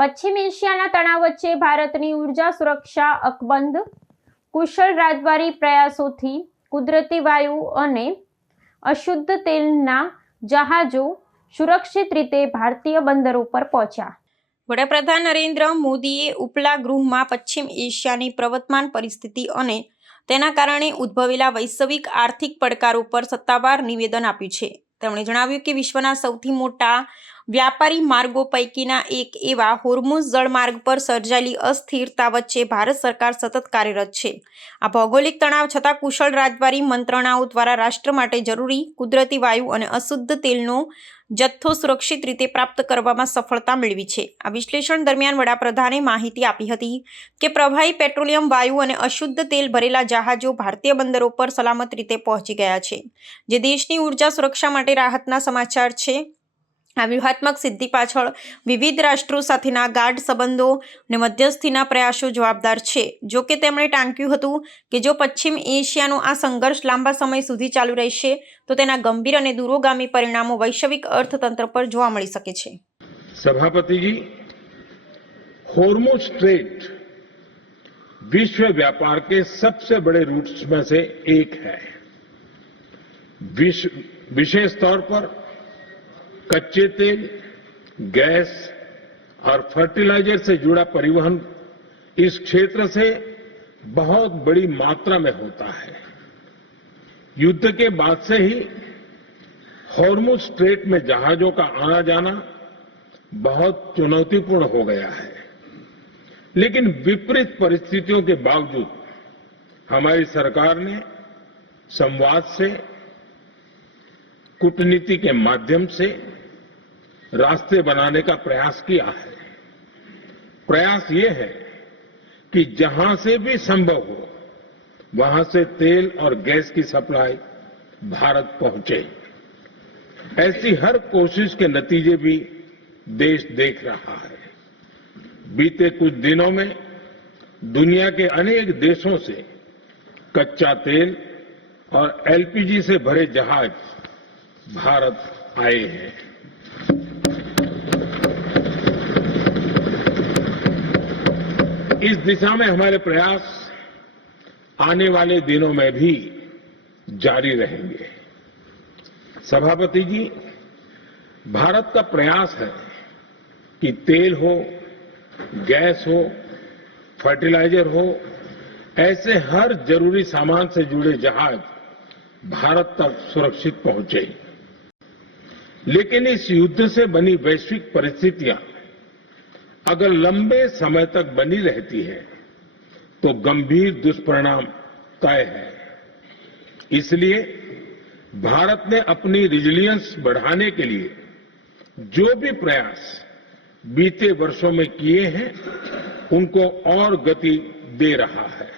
પશ્ચિમ એશિયાના તણાવ વચ્ચે ભારતની ઉર્જા સુરક્ષા અકબંધ, કુશળ રાજદ્વારી પ્રયાસોથી કુદરતી વાયુ અને અશુદ્ધ તેલના જહાજો સુરક્ષિત રીતે ભારતીય બંદરો પર પહોંચ્યા. વડાપ્રધાન નરેન્દ્ર મોદીએ ઉપલા ગૃહમાં પશ્ચિમ એશિયાની પ્રવર્તમાન પરિસ્થિતિ અને તેના કારણે ઉદ્ભવેલા વૈશ્વિક આર્થિક પડકારો પર સત્તાવાર નિવેદન આપ્યું છે. તેમણે જણાવ્યું કે વિશ્વના સૌથી મોટા વ્યાપારી માર્ગો પૈકીના એક એવા હોર્મુઝ જળમાર્ગ પર સર્જાયેલી અસ્થિરતા વચ્ચે ભારત સરકાર સતત કાર્યરત છે. આ ભૌગોલિક તણાવ છતાં કુશળ રાજદ્વારી મંત્રણાઓ દ્વારા રાષ્ટ્ર માટે જરૂરી કુદરતી વાયુ અને અશુદ્ધ તેલનો જથ્થો સુરક્ષિત રીતે પ્રાપ્ત કરવામાં સફળતા મેળવી છે. આ વિશ્લેષણ દરમિયાન વડાપ્રધાને માહિતી આપી હતી કે પ્રવાહી પેટ્રોલિયમ વાયુ અને અશુદ્ધ તેલ ભરેલા જહાજો ભારતીય બંદરો પર સલામત રીતે પહોંચી ગયા છે, જે દેશની ઉર્જા સુરક્ષા માટે રાહતના સમાચાર છે. આ વ્યૂહાત્મક સિદ્ધિ પાછળ વિવિધ રાષ્ટ્રો સાથેના ગાઢ સંબંધો અને મધ્યસ્થીના પ્રયાસો જવાબદાર છે. જો કે તેમણે ટાંક્યું હતું કે જો પશ્ચિમ એશિયાનો આ સંઘર્ષ લાંબા સમય સુધી ચાલુ રહેશે તો તેના ગંભીર અને દૂરોગામી પરિણામો વૈશ્વિક અર્થતંત્ર પર જોવા મળી શકે છે. सभापति जी, होर्मुज स्ट्रेट विश्व व्यापार के सबसे बड़े रूट्स में से एक है. विशेष तौर पर कच्चे तेल, गैस और फर्टिलाइजर से जुड़ा परिवहन इस क्षेत्र से बहुत बड़ी मात्रा में होता है. युद्ध के बाद से ही होर्मुज स्ट्रेट में जहाजों का आना जाना बहुत चुनौतीपूर्ण हो गया है. लेकिन विपरीत परिस्थितियों के बावजूद हमारी सरकार ने संवाद से, कूटनीति के माध्यम से रास्ते बनाने का प्रयास किया है. प्रयास ये है कि जहां से भी संभव हो वहां से तेल और गैस की सप्लाई भारत पहुंचे. ऐसी हर कोशिश के नतीजे भी देश देख रहा है. बीते कुछ दिनों में दुनिया के अनेक देशों से कच्चा तेल और एलपीजी से भरे जहाज भारत आए हैं. इस दिशा में हमारे प्रयास आने वाले दिनों में भी जारी रहेंगे. सभापति जी, भारत का प्रयास है कि तेल हो, गैस हो, फर्टिलाइजर हो, ऐसे हर जरूरी सामान से जुड़े जहाज भारत तक सुरक्षित पहुंचे. लेकिन इस युद्ध से बनी वैश्विक परिस्थितियां अगर लंबे समय तक बनी रहती है तो गंभीर दुष्परिणाम तय है. इसलिए भारत ने अपनी रेजिलियंस बढ़ाने के लिए जो भी प्रयास बीते वर्षों में किए हैं उनको और गति दे रहा है.